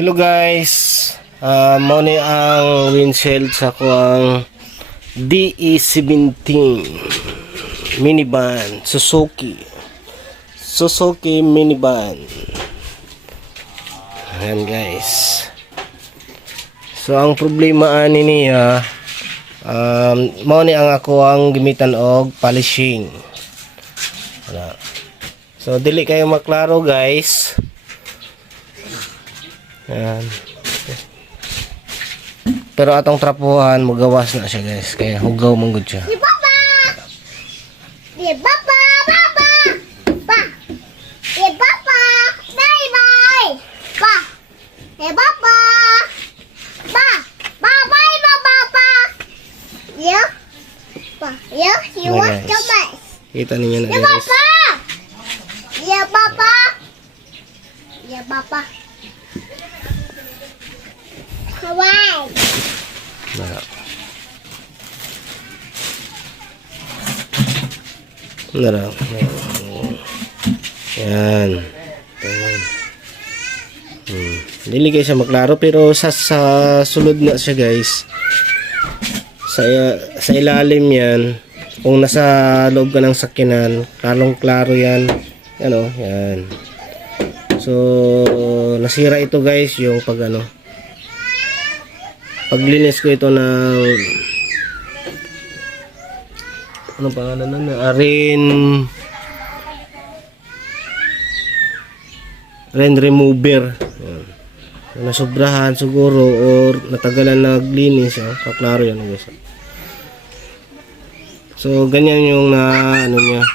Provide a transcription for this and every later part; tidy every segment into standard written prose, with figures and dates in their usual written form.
Hello guys, mo ni ang windshield sa kuang DE17 minivan Suzuki minivan. Ayan guys. So ang problema ani niya, mo ni ang ako ang gimitan og polishing. Wala. So dili kayo maklaro guys. Ayan. Pero atong trapuhan magawas na siya guys, kaya hugaw man gud siya. Di baba. Di baba, baba. Ba. Di baba. Bye bye. Ba. Di baba. Ba. Bye bye baba ba. Yeah. Ba. Yeah, you Ayan, want guys. to buy. Kita ninyo na Di guys. baba. Yeah, baba. Yeah, baba. Hawaii. Wala. Nara. Yan. Ayan. Dili kayo siya maklaro pero sa sulod na siya guys. Sa ilalim yan. Kung nasa loob ka ng sakyanan, klaro yan. Ano, yan. So, nasira ito guys yung paglinis ko ito ng anong pangalan na? Rain remover. Yan. Nasobrahan siguro or natagalan naglinis, kaklaro yan guys. So ganyan yung niya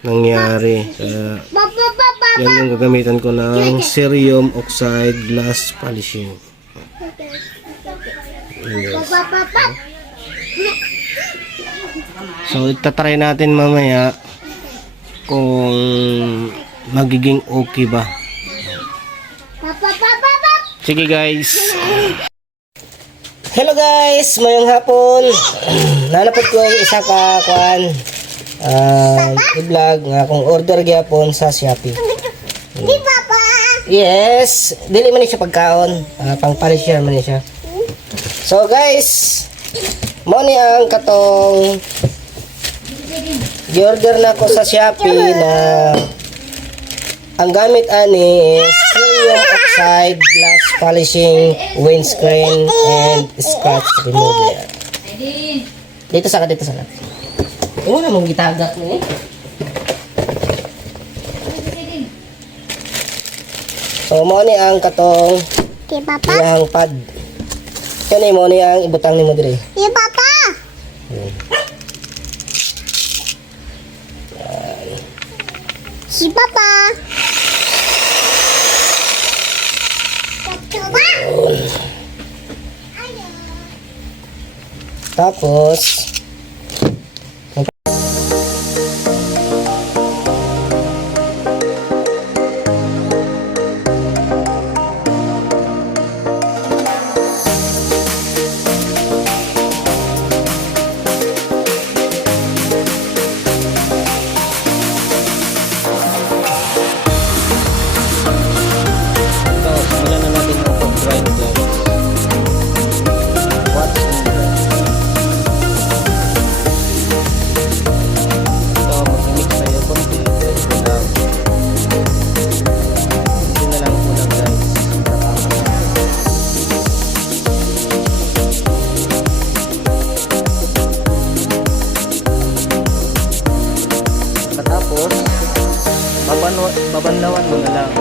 nangyari. Yan yung gagamitan ko ng cerium oxide glass polishing. So itatry natin mamaya kung magiging okay ba. Sige guys. Hello guys, mayong hapon. Nalapot ko isa ka i-vlog nga kung order gyapon sa Shopee. Di baba. Yes, dili man ni siya pagkaon, pang polish man ni siya. So guys, mo ni ang katong i-order na ko sa Shopee na ang gamit ani is cerium oxide glass polishing windscreen and scratch remover. Dito sa. Ano na mong gitagak ni? So mo ni ang katong Di baba. yang pad. Kani mo ni ang ibutang nimo dire. Di baba. Si baba. Tapos simulan na natin ang pag-grind guys. Watch and grind. So mag-mix tayo konti. Hindi na lang kulang guys. Tapos babanlawan mo na lang.